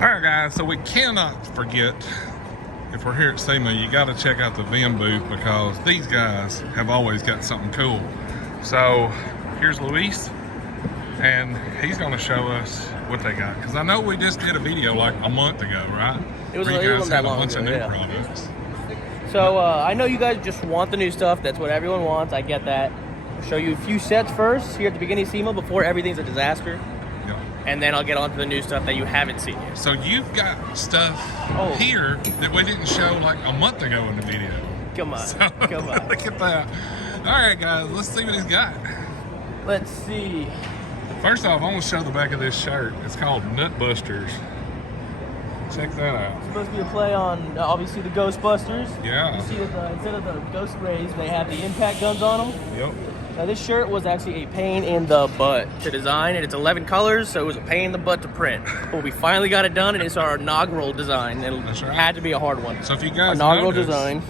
Alright guys, so we cannot forget, if we're here at Sema, you got to check out the VIM booth because these guys have always got something cool. So here's Luis, and he's going to show us what they got. Because I know we just did a video like a month ago, right? It wasn't that long ago, yeah. Products. So I know you guys just want the new stuff. That's what everyone wants. I get that. I'll show you a few sets first here at the beginning of Sema before everything's a disaster. And then I'll get on to the new stuff that you haven't seen yet. So you've got stuff here that we didn't show like a month ago in the video. Come on, so, come on. Look at that. All right, guys, let's see what he's got. Let's see. First off, I'm gonna show the back of this shirt. It's called Nut Busters. Check that out. It's supposed to be a play on, obviously, the Ghostbusters. Yeah. You see that instead of the ghost rays, they have the impact guns on them. Yep. Now this shirt was actually a pain in the butt to design, and it's 11 colors, so it was a pain in the butt to print. But we finally got it done, and it's our inaugural design. It had to be a hard one. So if you guys inaugural notice, design.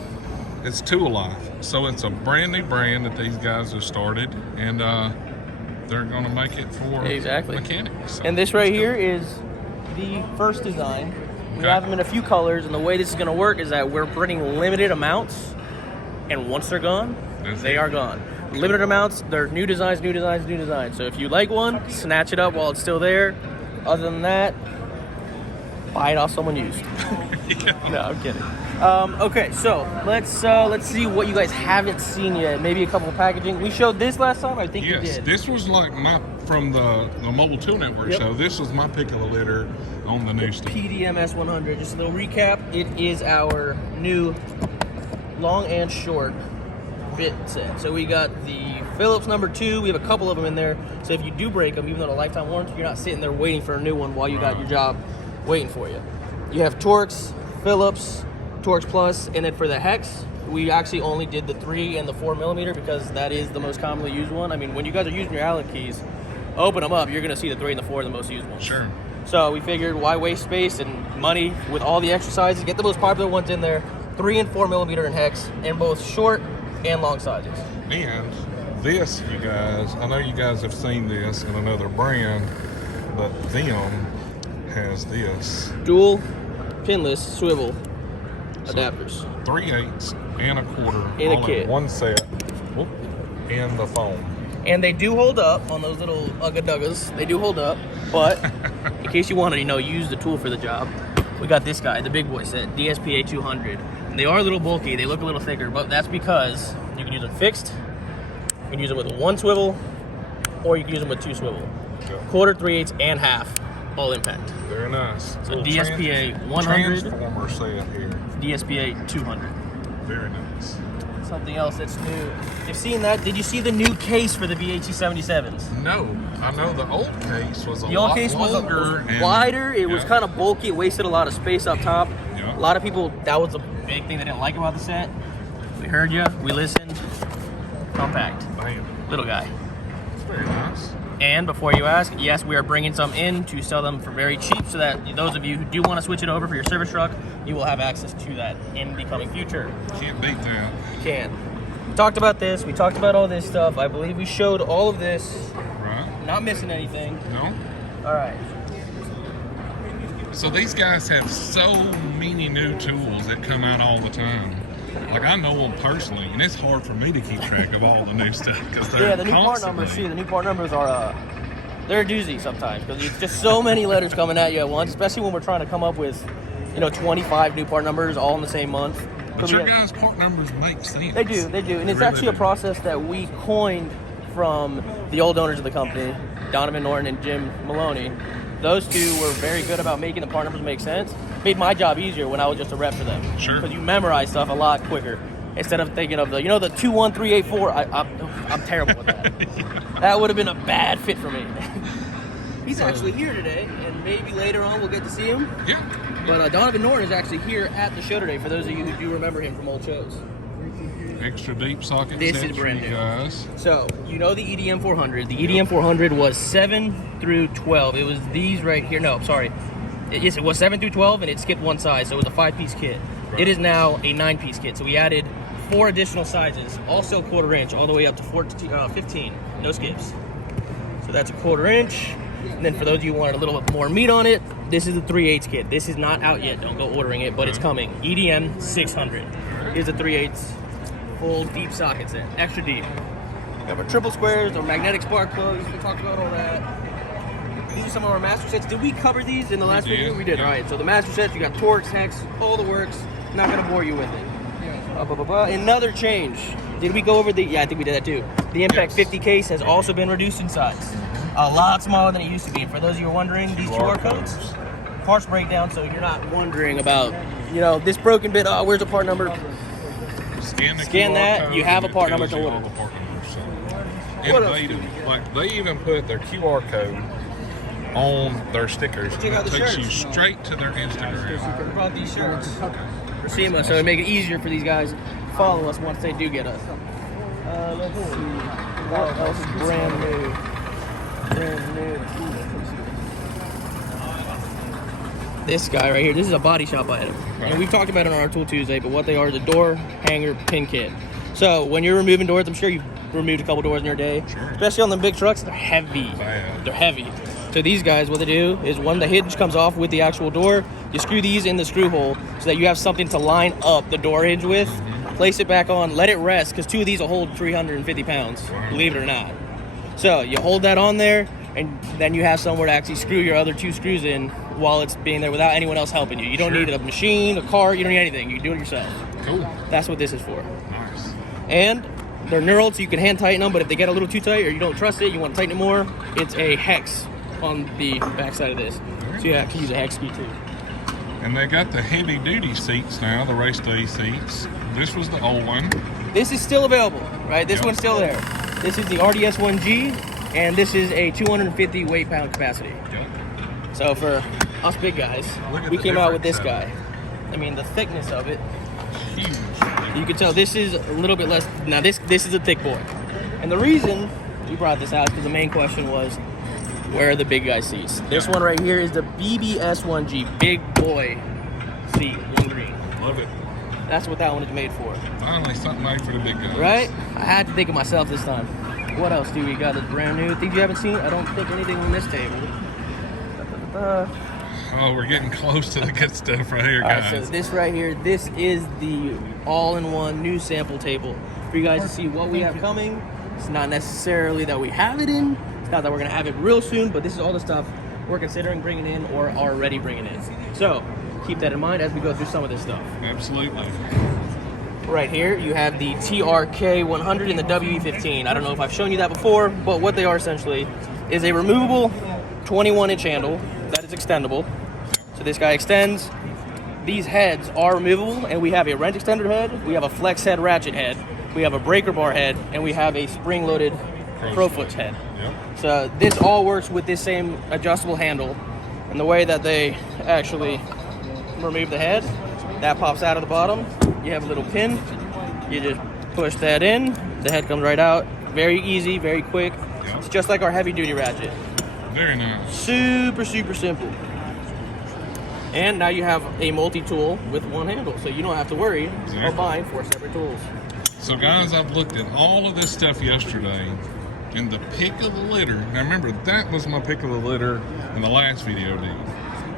It's Tool Life. So it's a brand new brand that these guys have started, and they're going to make it for mechanics. So and this right here is the first design. We have them in a few colors, and the way this is going to work is that we're printing limited amounts, and once they're gone, they are gone. Limited amounts, they're new designs, new designs, new designs. So if you like one, snatch it up while it's still there. Other than that, buy it off someone used. No, I'm kidding. Okay, so let's see what you guys haven't seen yet. Maybe a couple of packaging. We showed this last time. I think you did. Yes, this was like from the Mobile Tool Network show. This was my pick of the litter on the new stuff. PDMS 100. Just a little recap. It is our new long and short bit set. So we got the Phillips number 2. We have a couple of them in there. So if you do break them, even though the lifetime warranty, you're not sitting there waiting for a new one while you got your job waiting for you. You have Torx, Phillips, Torx Plus, and then for the hex, we actually only did the 3 and the 4 millimeter because that is the most commonly used one. I mean, when you guys are using your Allen keys, open them up, you're gonna see the 3 and the 4 are the most used ones. Sure. So we figured, why waste space and money with all the extra sizes? Get the most popular ones in there, 3 and 4 millimeter in hex, in both short and long sizes. And this, you guys, I know you guys have seen this in another brand, but VIM has this. Dual pinless swivel adapters. 3/8 and a quarter in a kit. In one set. And the foam. And they do hold up on those little ugga-duggas. They do hold up, but in case you want to, use the tool for the job, we got this guy, the big boy set, DSPA 200. And they are a little bulky, they look a little thicker, but that's because you can use them fixed, you can use them with 1 swivel, or you can use them with 2 swivel. Quarter, 3/8, and half, all impact. Very nice. So DSPA 100, transformer set here. DSPA 200. Very nice. Something else that's new. You've seen that? Did you see the new case for the VHE 77s? No, I know the old case was the old case was wider. It was kind of bulky. It wasted a lot of space up top. A lot of people, that was a big thing they didn't like about the set. We heard you. We listened. Compact. Bam. Little guy. It's very nice. And before you ask, yes, we are bringing some in to sell them for very cheap so that those of you who do want to switch it over for your service truck, you will have access to that in the coming future. Can't beat that. You can. We talked about this. We talked about all this stuff. I believe we showed all of this. Right. Not missing anything. No. All right. So these guys have so many new tools that come out all the time. Like, I know them personally, and it's hard for me to keep track of all the new stuff because they're the new part numbers too. The new part numbers are they're a doozy sometimes because it's just so many letters coming at you at once, especially when we're trying to come up with 25 new part numbers all in the same month. But your guys' part numbers make sense. They do, and it's actually a process that we coined from the old owners of the company, Donovan Norton and Jim Maloney. Those two were very good about making the part numbers make sense. Made my job easier when I was just a rep for them. Sure. Because you memorize stuff a lot quicker instead of thinking of the 21384. I'm terrible with that. That would have been a bad fit for me. He's actually here today, and maybe later on we'll get to see him. Yeah. But Donovan Norton is actually here at the show today. For those of you who do remember him from old shows. Extra deep socket. This is brand new. Guys. So, the EDM 400. The EDM 400 was 7 through 12. It was these right here. No, sorry. Yes, it was 7 through 12, and it skipped one size, so it was a 5-piece kit. Right. It is now a 9-piece kit. So we added 4 additional sizes, also 1/4 inch, all the way up to 15. No skips. So that's a 1/4 inch. And then for those of you who wanted a little bit more meat on it, This is the 3/8 kit. This is not out yet. Don't go ordering it, but it's coming. EDM 600. Here's a 3/8 full deep socket set, extra deep. We have our triple squares, our magnetic spark plugs. We talked about all that. These are some of our master sets. Did we cover these in the last video? We did. Yeah. All right. So the master sets, you got Torx, Hex, all the works. Not gonna bore you with it. Another change. Did we go over the? Yeah, I think we did that too. The Impact 50 case has also been reduced in size. A lot smaller than it used to be. For those of you who are wondering, these QR codes, parts break down, so you're not wondering about, you know, this broken bit. Oh, where's the part number? Scan that. You have a part number to order. Innovative. Like they even put their QR code on their stickers. Check out the takes you shirts. straight to their Instagram. We brought these shirts for Sema, so it make it easier for these guys to follow us once they do get us. Let's see. What else is brand new? Brand new. This guy right here, this is a body shop item. And we've talked about it on our Tool Tuesday, but what they are is a door hanger pin kit. So when you're removing doors, I'm sure you've removed a couple doors in your day, especially on the big trucks, they're heavy. They're heavy. So these guys, what they do is when the hinge comes off with the actual door, you screw these in the screw hole so that you have something to line up the door hinge with, place it back on, let it rest, because 2 of these will hold 350 pounds, believe it or not. So you hold that on there, and then you have somewhere to actually screw your other 2 screws in while it's being there without anyone else helping you. You don't need a machine, a cart, you don't need anything. You do it yourself. Cool. That's what this is for. Nice. And they're knurled, so you can hand tighten them, but if they get a little too tight or you don't trust it, you want to tighten it more, it's a hex on the back side of this. So you have to use a hex key too. And they got the heavy duty seats now, the race day seats. This was the old one. This is still available, right? This one's still there. This is the RDS1G, and this is a 250 weight-pound capacity. So for us big guys, we came out with this guy. I mean, the thickness of it, Huge. you can tell this is a little bit less. Now this is a thick boy. And the reason we brought this out is because the main question was, where are the big guy seats? This one right here is the BBS1G, big boy seat, in green. Love it. That's what that one is made for. Finally, something made for the big guys. Right? I had to think of myself this time. What else do we got that's brand new? Things you haven't seen? I don't think anything on this table. Oh, we're getting close to the good stuff right here, Alright, guys. so this right here, this is the all-in-one new sample table for you guys to see what we have coming. It's not necessarily that we have it in. It's not that we're going to have it real soon, but this is all the stuff we're considering bringing in or already bringing in. So keep that in mind as we go through some of this stuff. Absolutely. Right here, you have the TRK 100 and the WE15. I don't know if I've shown you that before, but what they are essentially is a removable 21-inch handle that is extendable. So this guy extends. These heads are removable, and we have a wrench extender head, we have a flex head ratchet head, we have a breaker bar head, and we have a spring-loaded Profoot head. Yep. So this all works with this same adjustable handle, and the way that they actually remove the head, that pops out of the bottom. You have a little pin. You just push that in. The head comes right out. Very easy, very quick. Yep. It's just like our heavy-duty ratchet. Very nice. Super, super simple. And now you have a multi-tool with one handle, so you don't have to worry about buying 4 separate tools. So guys, I've looked at all of this stuff yesterday, and the pick of the litter, now remember, that was my pick of the litter in the last video, dude.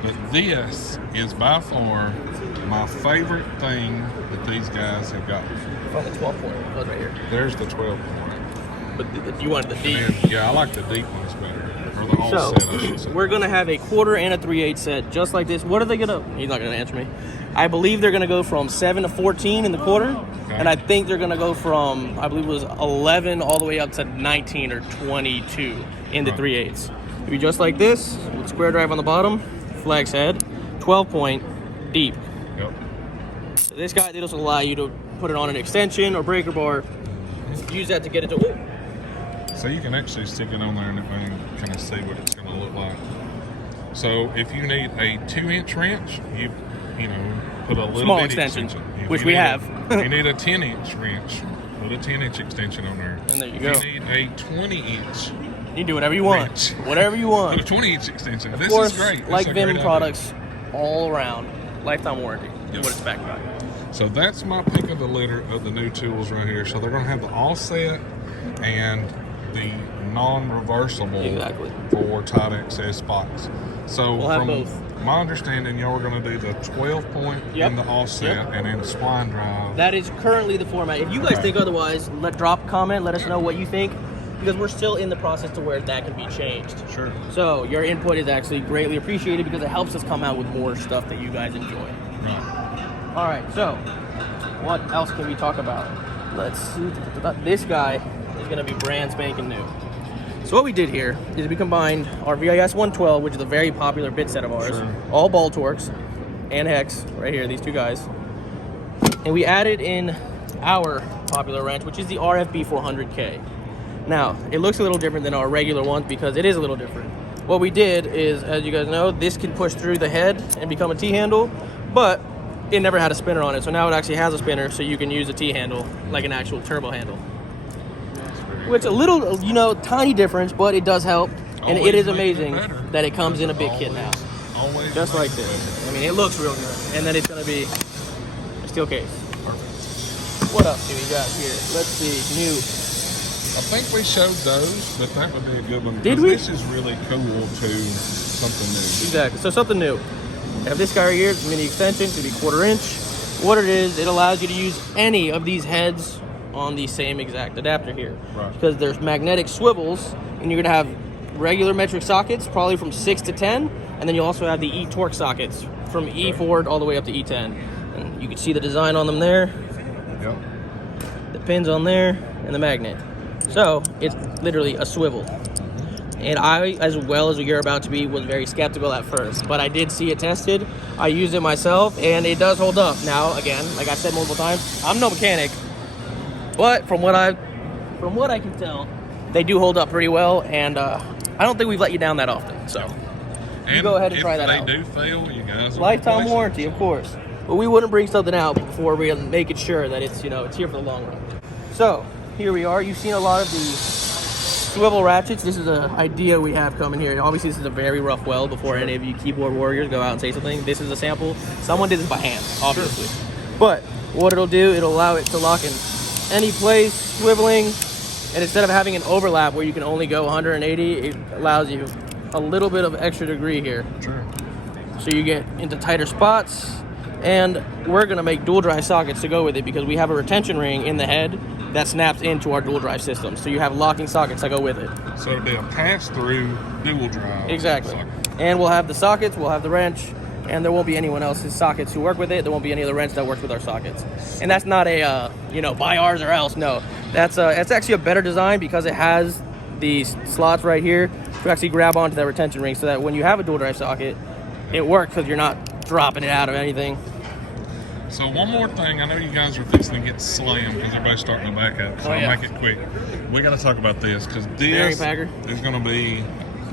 But this is by far my favorite thing that these guys have got. Oh, the 12-point was right here. There's the 12 point. But you wanted the deep. And yeah, I like the deep ones better. Or the whole So, set, I should say. we're going to have a 1/4 and a 3/8 set, just like this. What are they going to... He's not going to answer me. I believe they're going to go from 7 to 14 in the 1/4. Okay. And I think they're going to go from, I believe it was 11 all the way up to 19 or 22 in the 3/8. It'll be just like this, with square drive on the bottom, flex head, 12-point, deep. Yep. So this guy, it'll allow you to put it on an extension or breaker bar. Use that to get it to... Ooh. So you can actually stick it on there and kind of see what it's going to look like. So if you need a 2-inch wrench, you know, put a little Small bitty extension, If which you we need have. You need a 10-inch wrench, put a 10-inch extension on there. And there you if go. you need a 20-inch You can do whatever you want. wrench, Whatever you want. put a 20-inch extension. Of This course, is great. This like is a VIM great idea. products, all around, lifetime warranty is Yes. what it's backed by. So that's my pick of the litter of the new tools right here. So they're going to have the offset and the non-reversible Exactly. for tight access spots. So We'll have from both. my understanding, y'all are going to do the 12-point in the offset and then spline drive. That is currently the format. If you guys think otherwise, drop a comment. Let us know what you think, because we're still in the process to where that can be changed. Sure. So your input is actually greatly appreciated because it helps us come out with more stuff that you guys enjoy. Right. All right. So what else can we talk about? Let's see. This guy is going to be brand spanking new. So what we did here is we combined our VIS 112, which is a very popular bit set of ours, all ball torques and hex right here, these two guys, and we added in our popular wrench, which is the RFB 400K. Now it looks a little different than our regular ones because it is a little different. What we did is, as you guys know, this can push through the head and become a T-handle, but it never had a spinner on it, so now it actually has a spinner, so you can use a T-handle like an actual turbo handle. Which a little, you know, tiny difference, but it does help, and it is amazing that it comes in a big kit now. Just like this. I mean, it looks real good, and then it's going to be a steel case. Perfect. What else do we got here? Let's see, new. I think we showed those, but that would be a good one. Did we? This is really cool to something new. Exactly. So something new. We have this guy right here, it's a mini extension, it's going to be 1/4 inch. What it is, it allows you to use any of these heads on the same exact adapter here. Right. Because there's magnetic swivels, and you're going to have regular metric sockets, probably from 6 to 10, and then you also have the E-torque sockets from E4 all the way up to E10. And you can see the design on them there. Yep. The pins on there, and the magnet. So it's literally a swivel. And I, as well as you're about to be, was very skeptical at first, but I did see it tested. I used it myself, and it does hold up. Now, again, like I said multiple times, I'm no mechanic, but from what I can tell, they do hold up pretty well, and I don't think we've let you down that often. So you go ahead and try that out. If they do fail, you guys lifetime warranty, of course. But we wouldn't bring something out before we make it sure that it's, you know, it's here for the long run. So here we are. You've seen a lot of the swivel ratchets. This is an idea we have coming here. And obviously, this is a very rough weld before any of you keyboard warriors go out and say something. This is a sample. Someone did this by hand, obviously. But what it'll do, it'll allow it to lock in any place, swiveling, and instead of having an overlap where you can only go 180, it allows you a little bit of extra degree here. Sure. So you get into tighter spots, and we're gonna make dual drive sockets to go with it because we have a retention ring in the head that snaps into our dual drive system. So you have locking sockets that go with it. So it'll be a pass-through dual drive. Exactly. socket. And we'll have the sockets, we'll have the wrench, and there won't be anyone else's sockets who work with it. There won't be any other wrench that works with our sockets. And that's not a, you know, buy ours or else. No, that's actually a better design because it has these slots right here to actually grab onto that retention ring so that when you have a dual drive socket, it works because you're not dropping it out of anything. So one more thing, I know you guys are fixing to get slammed because everybody's starting to back up, so I'll make it quick. We got to talk about this because this is going to be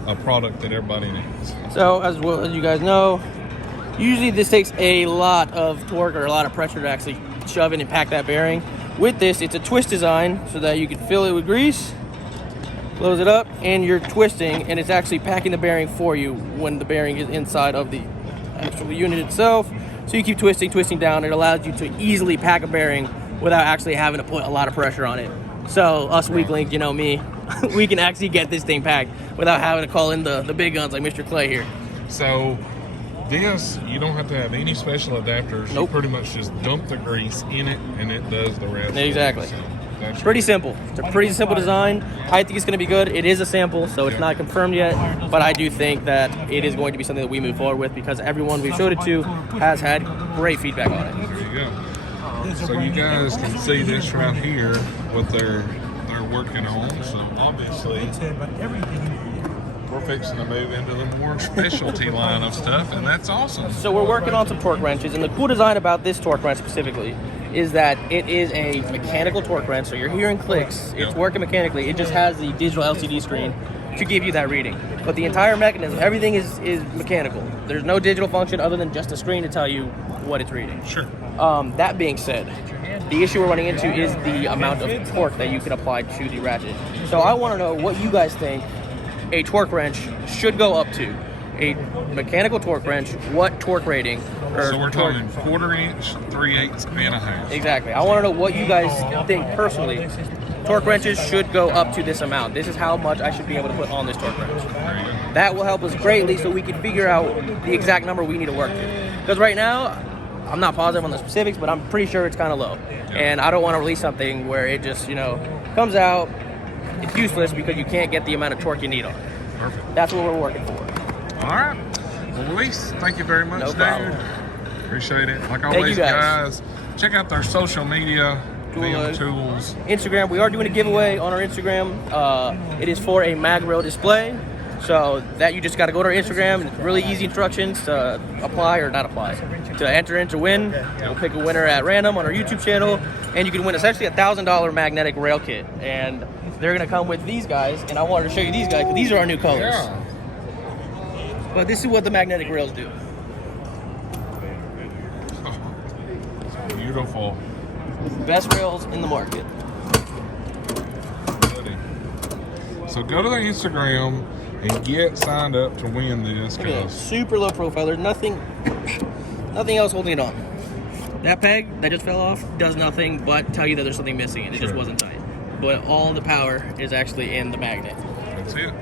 a product that everybody needs. So as well as you guys know, usually this takes a lot of torque or a lot of pressure to actually shove in and pack that bearing. With this, it's a twist design so that you can fill it with grease, close it up, and you're twisting, and it's actually packing the bearing for you when the bearing is inside of the actual unit itself. So you keep twisting down. It allows you to easily pack a bearing without actually having to put a lot of pressure on it. So us weaklings, you know me, we can actually get this thing packed without having to call in the big guns like Mr. Clay here. So this, you don't have to have any special adapters. Nope. You pretty much just dump the grease in it and it does the rest. Exactly. So that's pretty simple. It's a pretty simple design. I think it's going to be good. It is a sample, so it's not confirmed yet, but I do think that it is going to be something that we move forward with because everyone we've showed it to has had great feedback on it. There you go. So you guys can see this right here, what they're working on. So obviously we're fixing to move into the more specialty line of stuff, and that's awesome. So we're working on some torque wrenches, and the cool design about this torque wrench specifically is that it is a mechanical torque wrench. So you're hearing clicks, it's working mechanically. It just has the digital LCD screen to give you that reading. But the entire mechanism, everything is mechanical. There's no digital function other than just a screen to tell you what it's reading. Sure. That being said, the issue we're running into is the amount of torque that you can apply to the ratchet. So I want to know what you guys think a torque wrench should go up to. A mechanical torque wrench, what torque rating? So we're talking 1/4 inch, 3/8, and a half. Exactly. I want to know what you guys think personally torque wrenches should go up to this amount. This is how much I should be able to put on this torque wrench. That will help us greatly so we can figure out the exact number we need to work to. Because right now, I'm not positive on the specifics, but I'm pretty sure it's kind of low. And I don't want to release something where it just, you know, comes out, it's useless because you can't get the amount of torque you need on it. Perfect. That's what we're working for. All right. Well, Luis, thank you very much, No problem. dude. Appreciate it. Like Thank always, you guys. check out their social media, VIM Tools. Tools. Instagram, we are doing a giveaway on our Instagram. It is for a mag rail display. So that you just got to go to our Instagram. It's really easy instructions to apply or not apply. To enter in to win. We'll pick a winner at random on our YouTube channel. And you can win essentially a $1,000 magnetic rail kit. And they're going to come with these guys. And I wanted to show you these guys because these are our new colors. Yeah. But this is what the magnetic rails do. It's beautiful. Best rails in the market. So go to their Instagram and get signed up to win this. Look at that, Cause super low profile. There's nothing else holding it on. That peg that just fell off does nothing but tell you that there's something missing and it just wasn't tight. But all the power is actually in the magnet. that's it.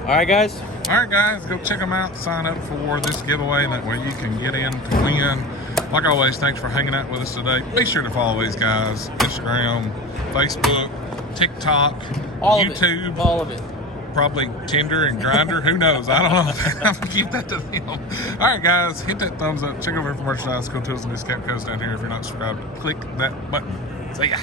All right, guys. All right, guys, go check them out. Sign up for this giveaway. That way you can get in to win. Like always, thanks for hanging out with us today. Be sure to follow these guys: Instagram, Facebook, TikTok, All YouTube. of it. All of it. Probably Tinder and Grindr. Who knows? I don't know. I'm gonna keep that to them. All right, guys, hit that thumbs up. Check over for merchandise, Cool Tools, and Discount Codes down here. If you're not subscribed, click that button. See ya.